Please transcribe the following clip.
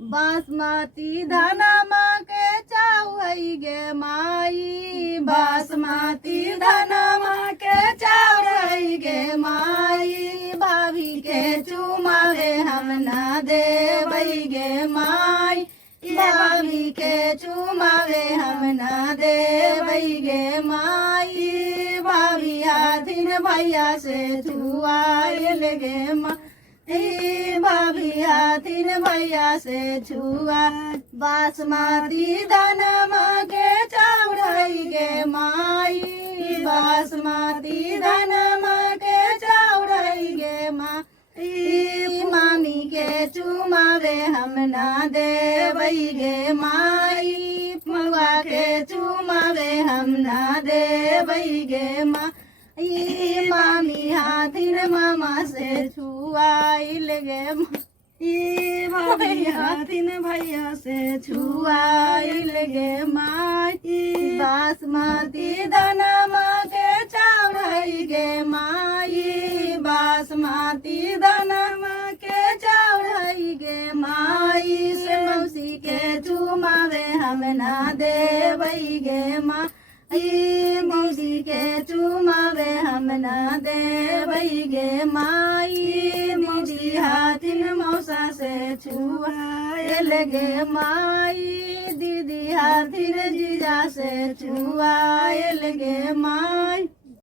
बासमती धनमा के चाउर गे माई, बासमती धनमा के चाउर गे माई, भाभी के चुमावे हम ना देवई गे माई, भाभी के चुमावे हम ना देवई गे माई, भाभी हाथिन भैया से छुआल गे माई, भाभी हाथिन भैया से छुआ, बासमती धनमा के चाउर गे माई, बासमती धनमा के चाउर गे माई, मामी के चुमावे हम ना देवई गे माई, मवा के चुमावे हम ना देवई गे माई, मामी हाथिन मामा से छुआइल गे माई, भाभी हाथिन भैया से छुआइल गे माई, बासमती धनमा के चाउर गे माई, बासमती धनमा के चाउर गे माई, से मौसी के चुमावे हम ना देवई गे माई, मौसी के चुमावे हम ना देवई गे माई, मौसी हाथिन मौसा से छुआइल गे माई, दीदी हाथिन जीजा से छुआइल गे माई।